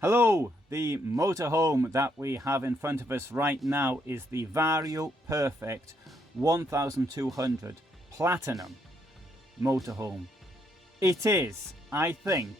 Hello, the motorhome that we have in front of us right now is the Vario Perfect 1200 Platinum motorhome. It is, I think,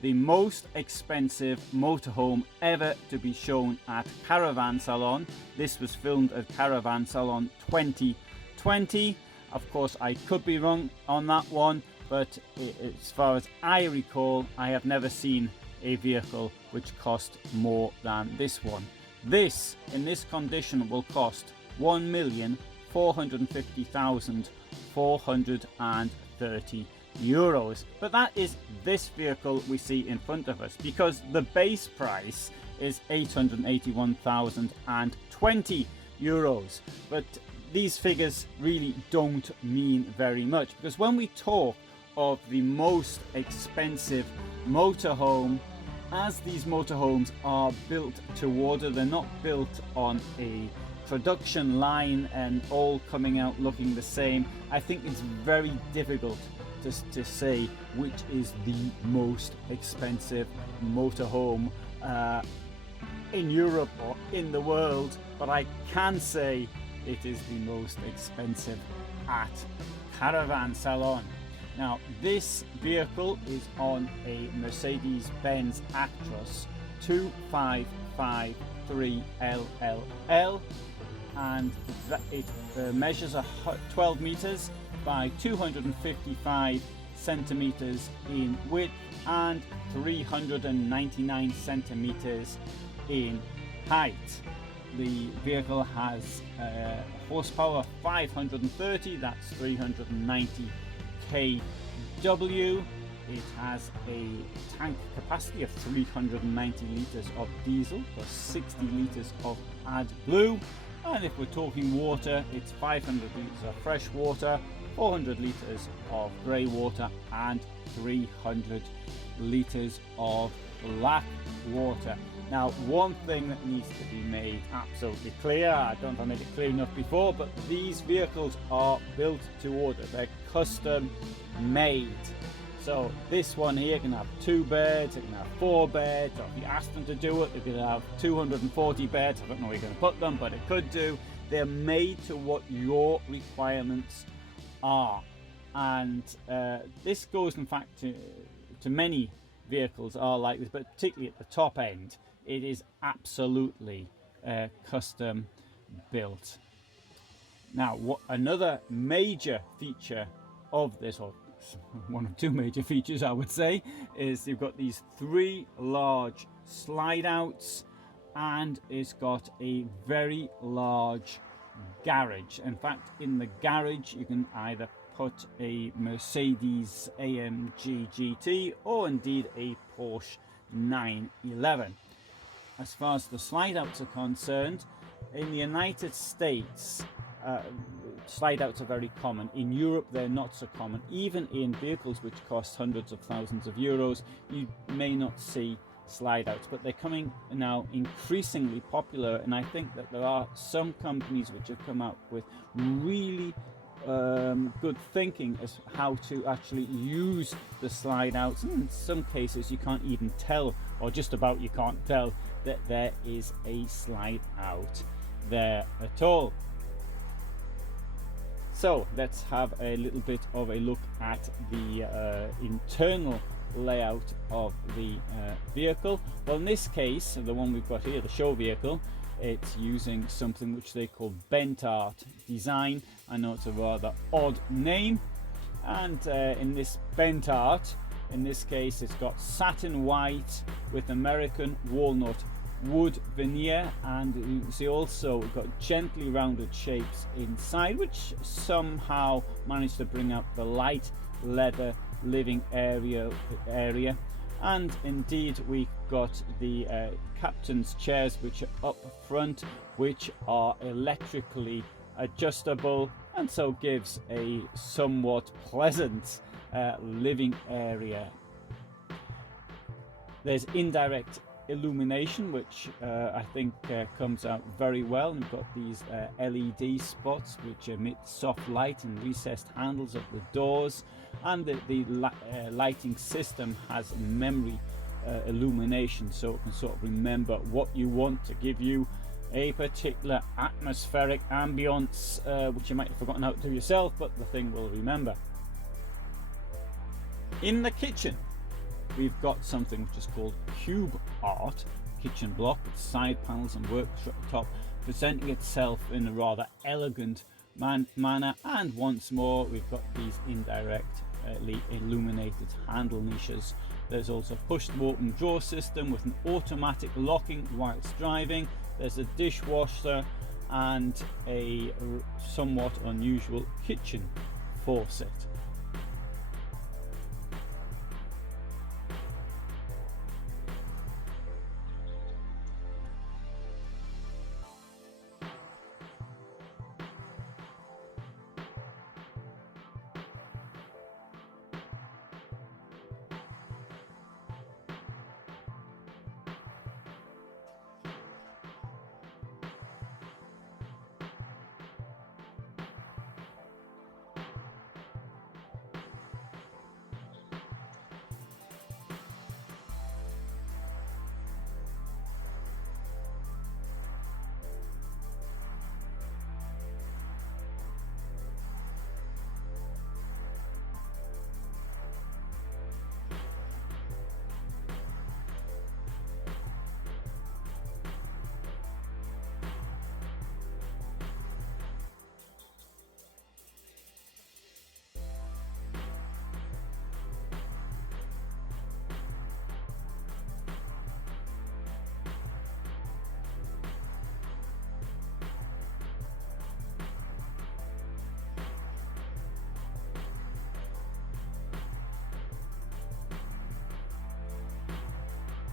the most expensive motorhome ever to be shown at Caravan Salon. This was filmed at Caravan Salon 2020. Of course, I could be wrong on that one, but as far as I recall, I have never seen a vehicle which cost more than this one. This, in this condition, will cost €1,450,430. But that is this vehicle we see in front of us, because the base price is €881,020. But these figures really don't mean very much, because when we talk of the most expensive motorhome, as these motorhomes are built to order, they're not built on a production line and all coming out looking the same. I think it's very difficult to say which is the most expensive motorhome in Europe or in the world, but I can say it is the most expensive at Caravan Salon. Now, this vehicle is on a Mercedes-Benz Actros 2553 LLL, and it measures 12 meters by 255 centimeters in width and 399 centimeters in height. The vehicle has horsepower of 530, that's 390 kW. It has a tank capacity of 390 litres of diesel plus 60 litres of AdBlue, and if we're talking water, it's 500 litres of fresh water, 400 litres of grey water and 300 litres of black water. Now, one thing that needs to be made absolutely clear, I don't know if I made it clear enough before, but these vehicles are built to order. They're custom made. So this one here can have 2 beds, it can have 4 beds, or if you ask them to do it, they could have 240 beds. I don't know where you're going to put them, but it could do. They're made to what your requirements are. And this goes, in fact, to many vehicles are like this, but particularly at the top end, it is absolutely custom built. Now, another major feature of this, or one of 2 major features I would say, is you've got these 3 large slide outs, and it's got a very large garage. In fact, in the garage you can either put a Mercedes AMG GT or indeed a Porsche 911. As far as the slide outs are concerned, in the United States slide outs are very common. In Europe they're not so common. Even in vehicles which cost hundreds of thousands of euros, you may not see slide outs, but they're coming now increasingly popular, and I think that there are some companies which have come up with really good thinking as how to actually use the slide outs. In some cases you can't even tell, or just about you can't tell, that there is a slide out there at all. So let's have a little bit of a look at the internal layout of the vehicle. Well, in this case, the one we've got here, the show vehicle, it's using something which they call bent art design. I know it's a rather odd name, and in this bent art, in this case, it's got satin white with American walnut wood veneer, and you can see also we've got gently rounded shapes inside, which somehow managed to bring out the light leather living area. And indeed we've got the captain's chairs which are up front, which are electrically adjustable, and so gives a somewhat pleasant living area. There's indirect illumination, which I think comes out very well. We've got these LED spots which emit soft light and recessed handles of the doors, and the lighting system has memory illumination, so it can sort of remember what you want to give you a particular atmospheric ambience, which you might have forgotten how to do yourself, but the thing will remember. In the kitchen, we've got something which is called cubeART kitchen block with side panels and worktop, presenting itself in a rather elegant manner. And once more, we've got these indirectly illuminated handle niches. There's also push to open drawer system with an automatic locking whilst driving. There's a dishwasher and a somewhat unusual kitchen faucet.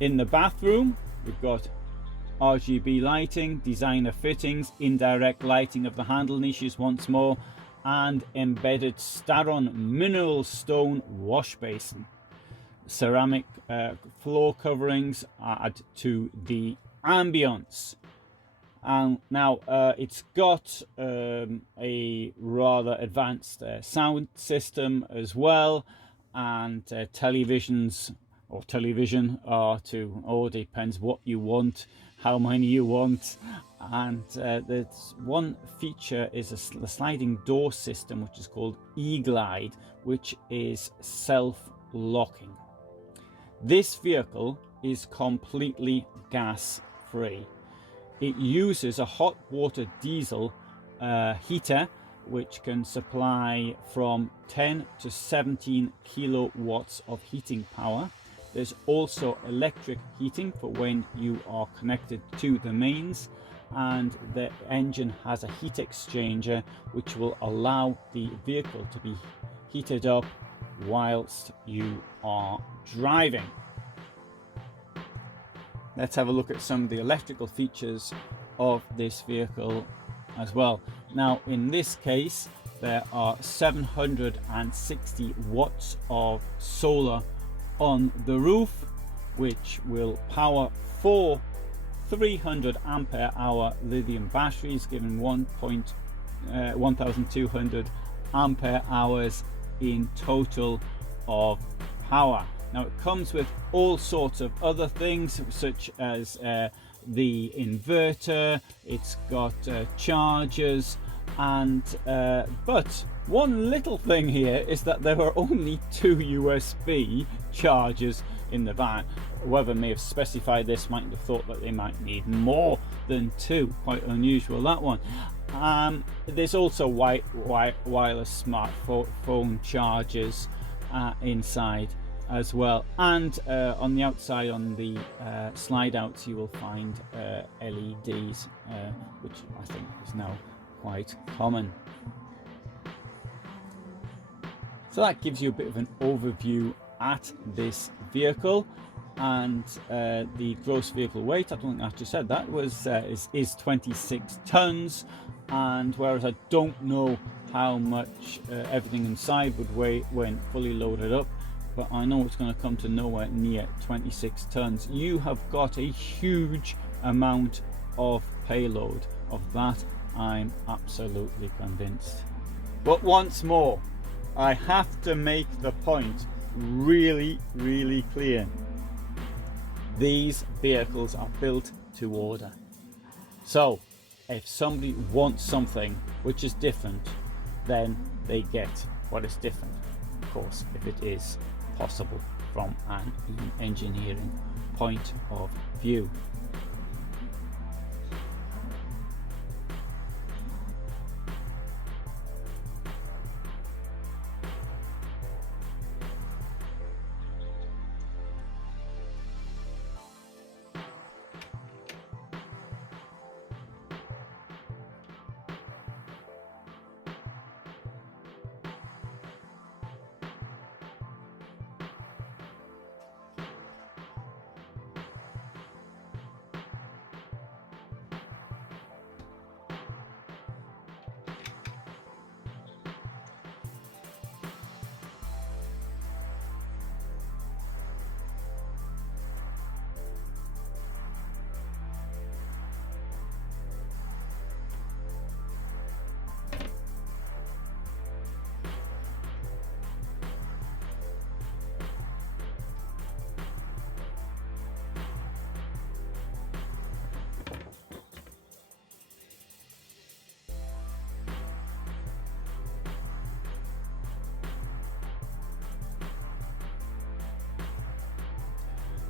In the bathroom, we've got RGB lighting, designer fittings, indirect lighting of the handle niches once more, and embedded STARON mineral stone wash basin. Ceramic floor coverings add to the ambience. And now it's got a rather advanced sound system as well, and televisions or television depends what you want, how many you want. And there's one feature is a sliding door system which is called eGlide, which is self-locking. This vehicle is completely gas free. It uses a hot water diesel heater which can supply from 10 to 17 kilowatts of heating power. There's also electric heating for when you are connected to the mains, and the engine has a heat exchanger which will allow the vehicle to be heated up whilst you are driving. Let's have a look at some of the electrical features of this vehicle as well. Now, in this case, there are 760 watts of solar on the roof, which will power 4 300 ampere hour lithium batteries, giving 1200 ampere hours in total of power. Now, it comes with all sorts of other things, such as the inverter. It's got chargers, and but one little thing here is that there are only 2 USB chargers in the van. Whoever may have specified this might have thought that they might need more than 2. Quite unusual, that one. There's also wireless smartphone chargers inside as well, and on the outside, on the slide outs, you will find LEDs, which I think is now quite common. So that gives you a bit of an overview at this vehicle. And the gross vehicle weight, I don't think I actually said that, was is 26 tons. And whereas I don't know how much everything inside would weigh when fully loaded up, but I know it's going to come to nowhere near 26 tons. You have got a huge amount of payload. Of that, I'm absolutely convinced. But once more, I have to make the point really clear. These vehicles are built to order. So if somebody wants something which is different, then they get what is different, of course, if it is possible from an engineering point of view.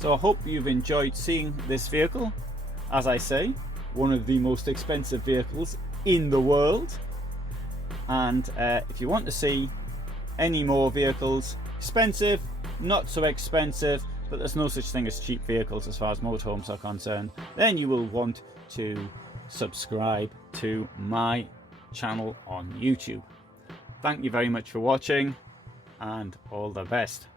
So I hope you've enjoyed seeing this vehicle. As I say, one of the most expensive vehicles in the world. And if you want to see any more vehicles, expensive, not so expensive, but there's no such thing as cheap vehicles as far as motorhomes are concerned, then you will want to subscribe to my channel on YouTube. Thank you very much for watching, and all the best.